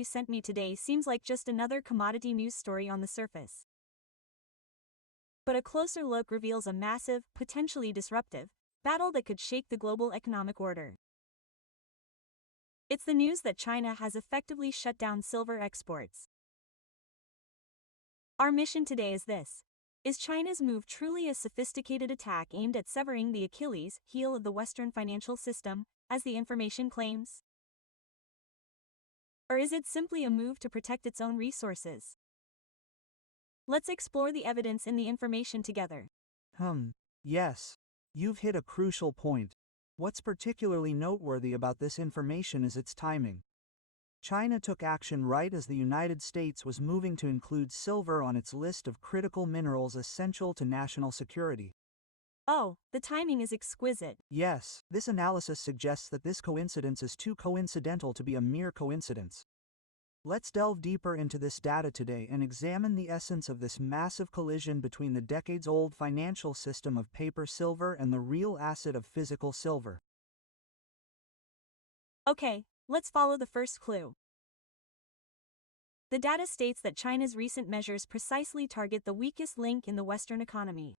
you sent me today seems like just another commodity news story on the surface. But a closer look reveals a massive, potentially disruptive, battle that could shake the global economic order. It's the news that China has effectively shut down silver exports. Our mission today is this. Is China's move truly a sophisticated attack aimed at severing the Achilles heel of the Western financial system, as the information claims? Or is it simply a move to protect its own resources? Let's explore the evidence and the information together. Yes. You've hit a crucial point. What's particularly noteworthy about this information is its timing. China took action right as the United States was moving to include silver on its list of critical minerals essential to national security. Oh, the timing is exquisite. Yes, this analysis suggests that this coincidence is too coincidental to be a mere coincidence. Let's delve deeper into this data today and examine the essence of this massive collision between the decades-old financial system of paper silver and the real asset of physical silver. Okay, let's follow the first clue. The data states that China's recent measures precisely target the weakest link in the Western economy.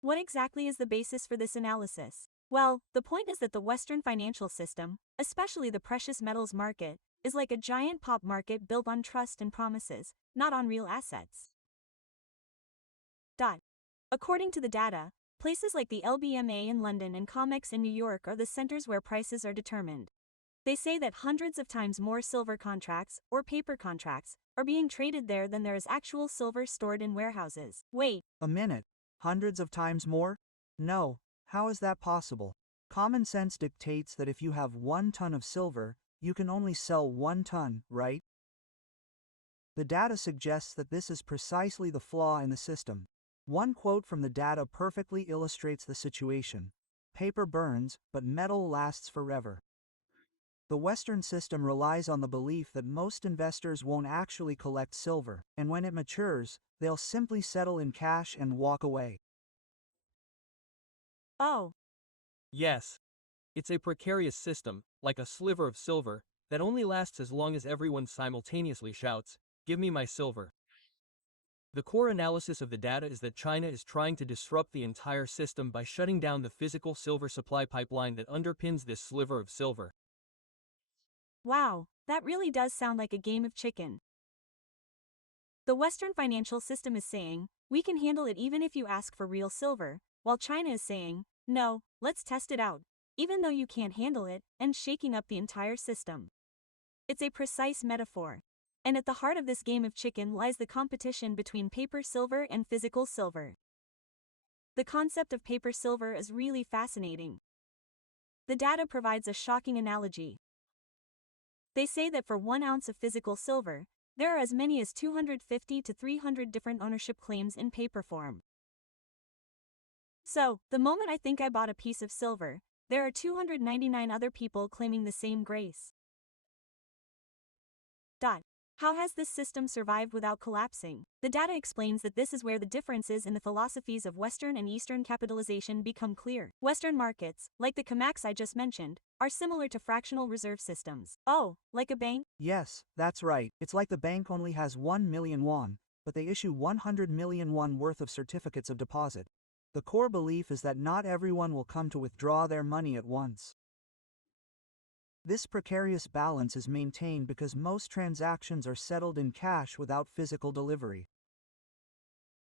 What exactly is the basis for this analysis? Well, the point is that the Western financial system, especially the precious metals market, is like a giant pop market built on trust and promises, not on real assets. According to the data, places like the LBMA in London and COMEX in New York are the centers where prices are determined. They say that hundreds of times more silver contracts, or paper contracts, are being traded there than there is actual silver stored in warehouses. Wait. A minute. Hundreds of times more? No. How is that possible? Common sense dictates that if you have 1 ton of silver, you can only sell 1 ton, right? The data suggests that this is precisely the flaw in the system. One quote from the data perfectly illustrates the situation. Paper burns, but metal lasts forever. The Western system relies on the belief that most investors won't actually collect silver, and when it matures, they'll simply settle in cash and walk away. Oh. Yes. It's a precarious system, like a sliver of silver, that only lasts as long as everyone simultaneously shouts, "Give me my silver." The core analysis of the data is that China is trying to disrupt the entire system by shutting down the physical silver supply pipeline that underpins this sliver of silver. Wow, that really does sound like a game of chicken. The Western financial system is saying, we can handle it even if you ask for real silver, while China is saying, no, let's test it out, even though you can't handle it, and shaking up the entire system. It's a precise metaphor. And at the heart of this game of chicken lies the competition between paper silver and physical silver. The concept of paper silver is really fascinating. The data provides a shocking analogy. They say that for 1 ounce of physical silver, there are as many as 250 to 300 different ownership claims in paper form. So, the moment I think I bought a piece of silver, there are 299 other people claiming the same grace. How has this system survived without collapsing? The data explains that this is where the differences in the philosophies of Western and Eastern capitalization become clear. Western markets, like the COMEX I just mentioned, are similar to fractional reserve systems. Oh, like a bank? Yes, that's right. It's like the bank only has 1 million won, but they issue 100 million won worth of certificates of deposit. The core belief is that not everyone will come to withdraw their money at once. This precarious balance is maintained because most transactions are settled in cash without physical delivery.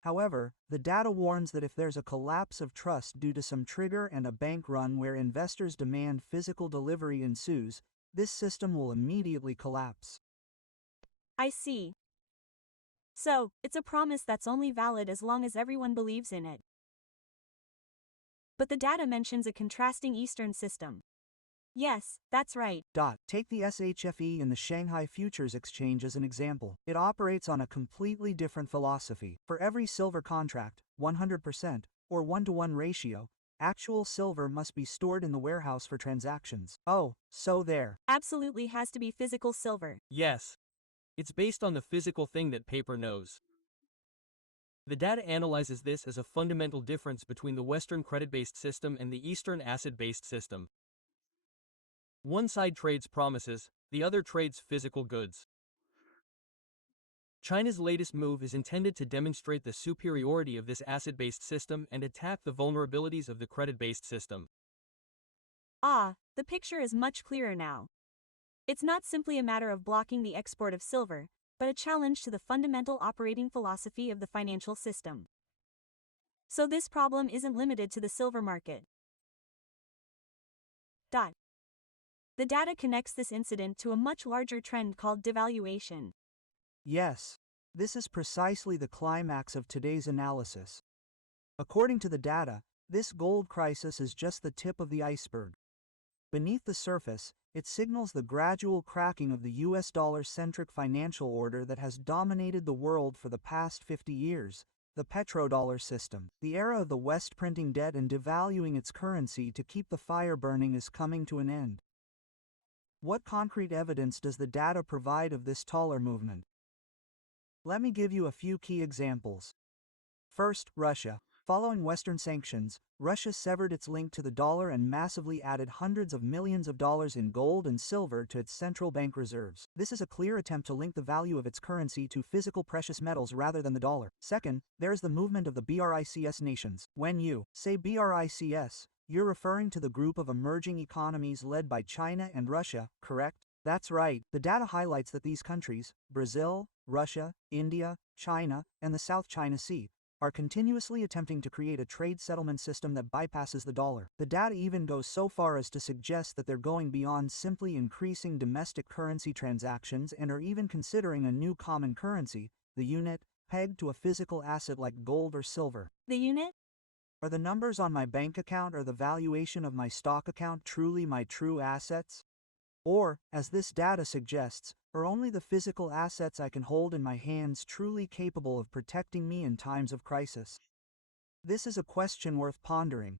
However, the data warns that if there's a collapse of trust due to some trigger and a bank run where investors demand physical delivery ensues, this system will immediately collapse. I see. So, it's a promise that's only valid as long as everyone believes in it. But the data mentions a contrasting Eastern system. Yes, that's right. Take the SHFE in the Shanghai Futures Exchange as an example. It operates on a completely different philosophy. For every silver contract, 100%, or 1-to-1 ratio, actual silver must be stored in the warehouse for transactions. Oh, so there. Absolutely has to be physical silver. Yes. It's based on the physical thing that paper knows. The data analyzes this as a fundamental difference between the Western credit-based system and the Eastern asset-based system. One side trades promises, the other trades physical goods. China's latest move is intended to demonstrate the superiority of this asset-based system and attack the vulnerabilities of the credit-based system. Ah, the picture is much clearer now. It's not simply a matter of blocking the export of silver, but a challenge to the fundamental operating philosophy of the financial system. So this problem isn't limited to the silver market. The data connects this incident to a much larger trend called devaluation. Yes, this is precisely the climax of today's analysis. According to the data, this gold crisis is just the tip of the iceberg. Beneath the surface, it signals the gradual cracking of the US dollar-centric financial order that has dominated the world for the past 50 years, the petrodollar system. The era of the West printing debt and devaluing its currency to keep the fire burning is coming to an end. What concrete evidence does the data provide of this taller movement? Let me give you a few key examples. First, Russia. Following Western sanctions, Russia severed its link to the dollar and massively added hundreds of millions of dollars in gold and silver to its central bank reserves. This is a clear attempt to link the value of its currency to physical precious metals rather than the dollar. Second, there is the movement of the BRICS nations. When you say BRICS, you're referring to the group of emerging economies led by China and Russia, correct? That's right. The data highlights that these countries, Brazil, Russia, India, China, and the South China Sea, are continuously attempting to create a trade settlement system that bypasses the dollar. The data even goes so far as to suggest that they're going beyond simply increasing domestic currency transactions and are even considering a new common currency, the unit, pegged to a physical asset like gold or silver. The unit? Are the numbers on my bank account or the valuation of my stock account truly my true assets? Or, as this data suggests, are only the physical assets I can hold in my hands truly capable of protecting me in times of crisis? This is a question worth pondering.